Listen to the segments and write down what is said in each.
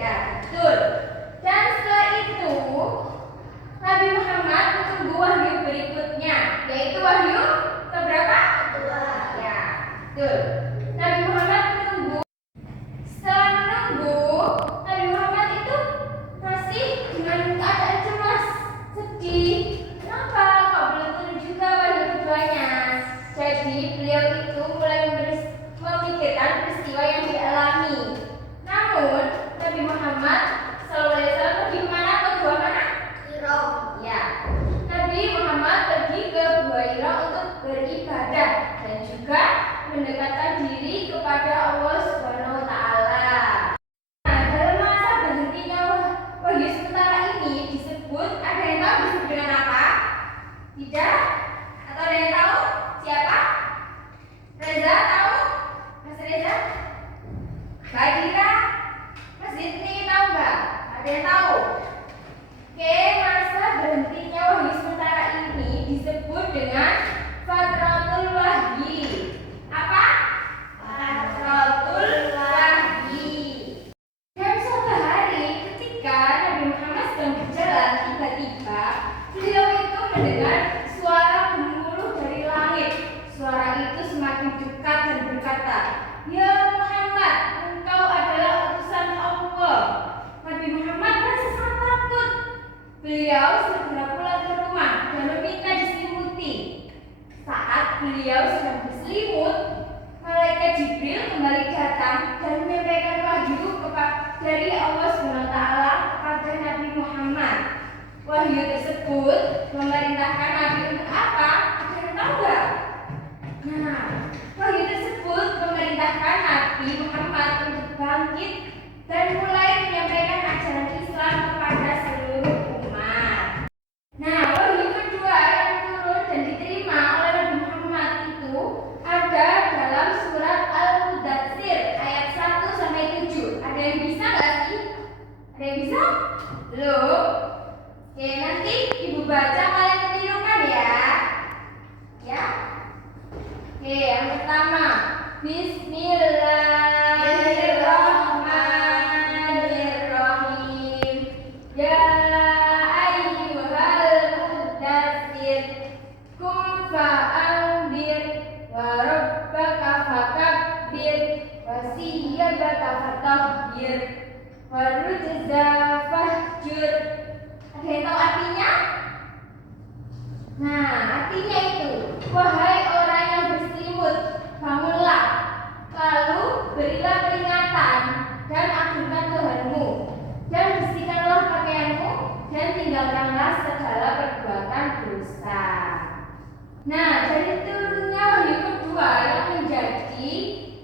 Ya, betul. Dan setelah itu Nabi Muhammad menunggu wahyu berikutnya, yaitu wahyu keberapa? Kedua. Ya, betul. Nabi Muhammad menunggu. Setelah menunggu, Nabi Muhammad itu masih dengan keadaan cemas, sedih. Kenapa? Kok belum turun juga wahyu keduanya? Jadi beliau itu mulai memikirkan peristiwa yang dialami. Namun Nabi Muhammad SAW pergi kemana? Ke gua mana? Hira. Ya, Nabi Muhammad pergi ke gua Hira untuk beribadah dan juga mendekatkan diri kepada Allah Subhanahu Wa Taala. Nah, dalam masa berhentinya wahyu sementara ini disebut, ada yang tahu disebut dengan apa? Tidak? Atau ada yang tahu? Siapa? Reza tahu? Mas Reza? Badira? Mas Zidni tahu nggak? Ada yang tahu? Oke, masa berhentinya wahyu sementara ini disebut dengan Fatratul Wahyi. Apa? Fatratul Wahyi. Dan suatu hari ketika Nabi Muhammad sedang berjalan, tiba-tiba beliau itu mendengar suara gemuruh dari langit. Suara itu semakin dekat dan berkata, "Ya Muhammad, engkau adalah utusan Allah." Nabi Muhammad merasa sangat takut. Beliau segera pulang ke rumah dan meminta diselimuti. Saat beliau sedang berselimut, malaikat Jibril kembali datang dan menyampaikan wahyu dari Allah SWT kepada Nabi Muhammad. Wahyu tersebut memerintahkan Nabi untuk apa? Ada yang tahu nggak? Nah, wahyu tersebut memerintahkan Nabi Muhammad untuk bangkit dan mulai menyampaikan ajaran Islam kepada seluruh umat. Nah, wahyu kedua yang turun dan diterima oleh Nabi Muhammad itu ada dalam surat Al-Mudatsir ayat 1-7. Ada yang bisa nggak sih? Ada yang bisa? Belum? Oke, nanti ibu baca, kalian menirukan ya. Ya. Oke, yang pertama, Bismillahirrahmanirrahim. Ya ayyuhal mudatsir, qum fa'anzir wa rabbaka fakabbir wa siyabaka fatahhir wa rujza fahjur. Ada yang tahu artinya? Nah, artinya itu, wahai orang yang berselimut, bangunlah, lalu berilah peringatan dan agungkan Tuhanmu, dan bersihkanlah pakaianmu, dan tinggalkanlah segala perbuatan dosa. Nah, dari turunnya wahyu kedua yang menjadi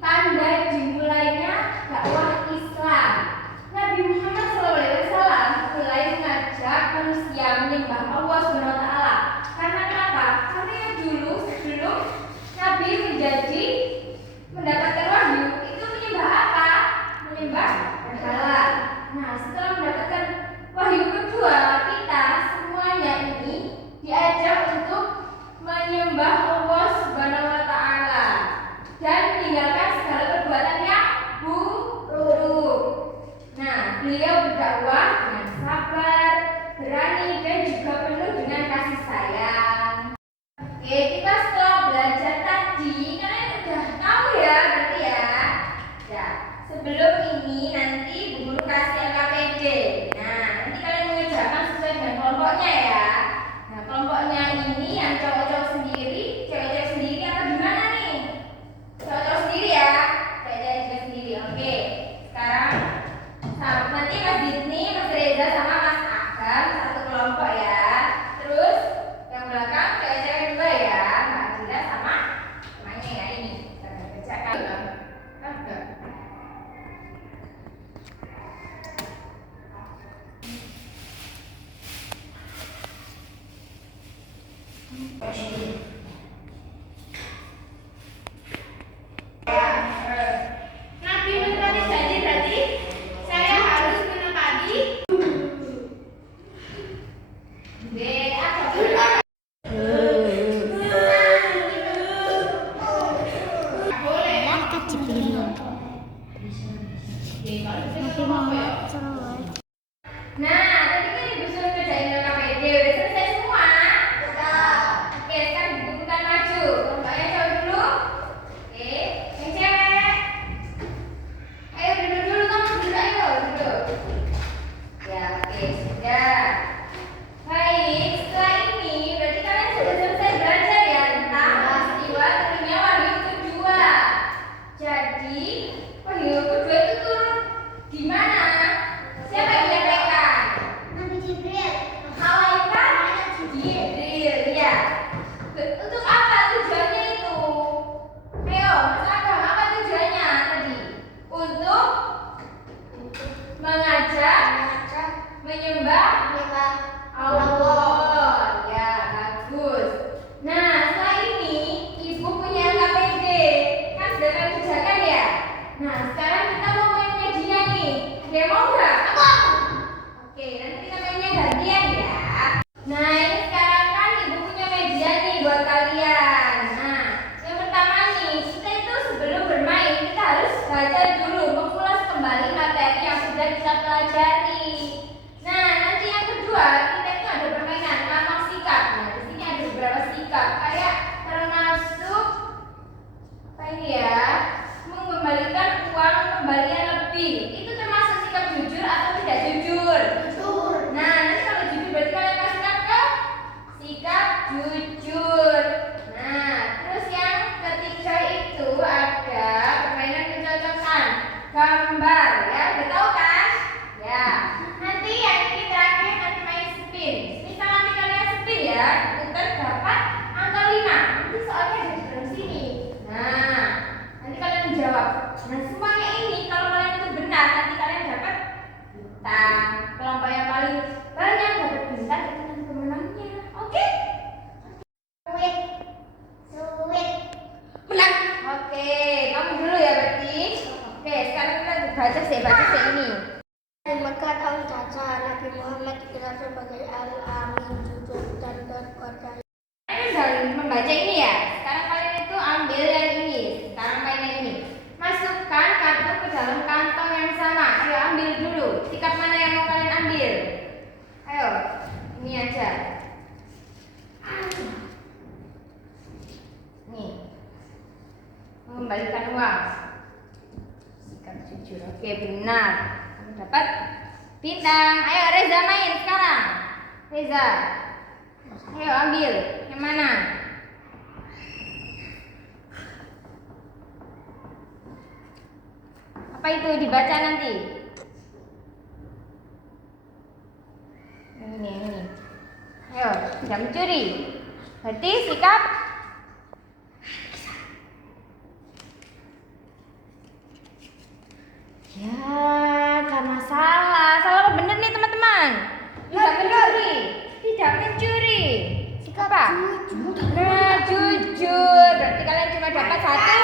tanda dimulainya dakwah Islam, Nabi Muhammad SAW mulai mengajak manusia menyembah Allah SWT. Karena kenapa? Karena yang dulu sebelum Nabi mendapatkan wahyu itu menyembah apa? Menyembah berhala. Nah, setelah mendapatkan wahyu kedua, kita semuanya ini diajak untuk menyembah Allah Subhanahu Wa Taala dan meninggalkan segala perbuatan yang buruk. Nah, beliau berdakwah dengan sabar, berani, dan juga penuh dengan kasih sayang. Oke, kita setelah belajar tadi, kalian udah tahu ya berarti ya. Ya, sebelum ini nanti Bu Guru kasih LKPD. Nah, nanti kalian mengerjakan sesuai dengan kelompoknya ya. Nah, kelompoknya ini yang cowok-cowok sendiri, cewek-cewek sendiri, apa gimana nih? Cowok-cowok sendiri ya, cewek-cewek juga sendiri. Oke, sekarang nanti Mas Disney, Mas Nabi Muhammad SAW. Nah, tadi kan Ibu suruh kerjain KPD, udah selesai semua? Sudah. Oke, sekarang dibukukan maju. Kelompoknya jauh dulu. Oke, yang cewek. Ayo duduk dulu, kamu duduk, ayo duduk. Ya, oke, sudah. Baik, setelah ini berarti kalian sudah selesai belajar ya tentang peristiwa turunnya wahyu kedua. Jadi, wahyu kedua itu turun di mana? Siapa yang menyampaikan? Nabi Jibril. Malaikat Jibril, ya. Untuk apa tujuannya itu? Ayo, Mas Agam, apa tujuannya tadi? Untuk mengajak menyembah Allah. Ya, bagus. Nah, setelah ini Ibu punya KPD. Kan sudah kalian kerjakan ya? Nah, sekarang kita mau main media nih. Ada yang mau nggak? Oke, nanti kita mainnya gantian ya. Nah, ini sekarang kan Ibu punya media nih buat kalian. Nah, yang pertama nih, kita itu sebelum bermain kita harus baca dulu, mengulas kembali materi yang sudah kita pelajari. Nah, nanti yang kedua kita itu ada permainan lambang sikap. Nah, di sini ada beberapa sikap kayak termasuk apa ini ya? Mengembalikan uang kembalian lebih. Itu termasuk sikap jujur atau tidak jujur? Jujur. Nah, nanti kalau jujur berarti kalian kasih ke sikap jujur. Nah, terus yang ketiga itu ada permainan kecocokan gambar ya, udah tahu kan? Ya. Nanti yang ini terakhir nanti main spin. Misal nanti kalian spin ya, putar dapat angka 5. Nanti soalnya ada di dalam sini. Nah, nanti kalian menjawab. Nah, semuanya ini kalau kalian itu benar, nanti kalian dapat bintang. Kelompok yang paling banyak dapat bintang itu nanti pemenangnya. Oke? Sulit. Menang. Oke, kamu dulu ya berarti. Oke, sekarang kita baca sih ini. Di Mekah tahun caca, Nabi Muhammad dikenal sebagai Al-Amin, jujur dan berpercaya. Kalian udah membaca ini ya. Sekarang kalian itu ambil yang ini. Sekarang main yang ini. Masukkan kartu ke dalam kantong yang sama. Ayo ambil dulu. Sikap mana yang mau kalian ambil? Ayo, ini aja. Nih, mengembalikan uang. Sikap jujur. Oke, benar. Kamu dapat bintang. Ayo Reza main sekarang. Reza, ayo ambil. Yang mana? Apa itu dibaca nanti? Ini. Ayo, tidak mencuri. Berarti sikap ya, karena salah. Salah apa benar nih teman-teman? Tidak mencuri. Tidak mencuri. Sikap apa? Nah, jujur. Berarti kalian cuma dapat 1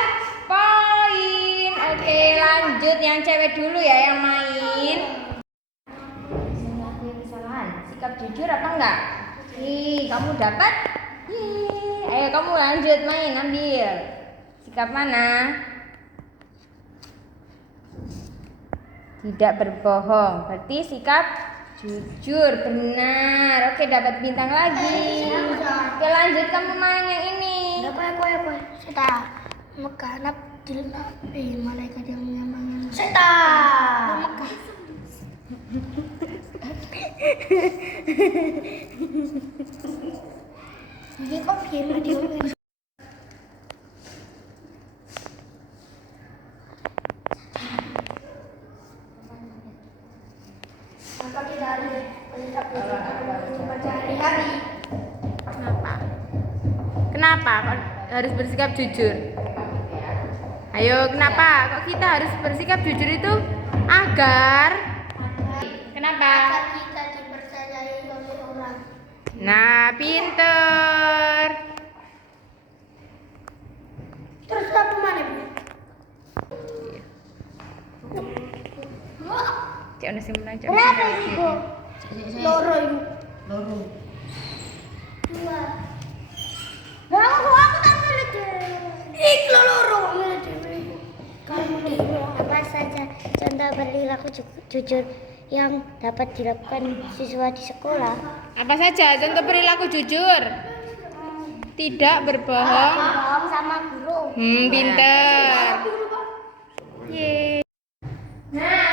poin. Oke, lanjut yang cewek dulu ya yang main. Mengakui kesalahan. Sikap jujur apa enggak? Kamu dapat. Ayo kamu lanjut main, ambil. Sikap mana? Tidak berbohong. Berarti sikap jujur. Benar. Oke, dapat bintang lagi. Oke, lanjut kamu main yang ini. Apa? Setan. Mekah Nabi, malaikat yang menyambangi. Setan. Mekah. Ini kok game dia? Maka kita harus bersikap jujur pada hari-hari. Kenapa kok harus bersikap jujur? Ayo, kenapa kok kita harus bersikap jujur itu? Agar kenapa? Agar kita dipercayai oleh orang. Nah, pinter. Terus apa mana, Bu? Cek ono sing menang, Cek. Berapa ini, Bu? Loro ini. Loro. 2. Nah, aku tak milih deh. Loro milih deh. Kamu deh apa saja contoh perilaku jujur yang dapat dilakukan siswa di sekolah. Apa saja contoh perilaku jujur? Tidak berbohong. Bohong sama guru. Pinter. Yeay. Nah,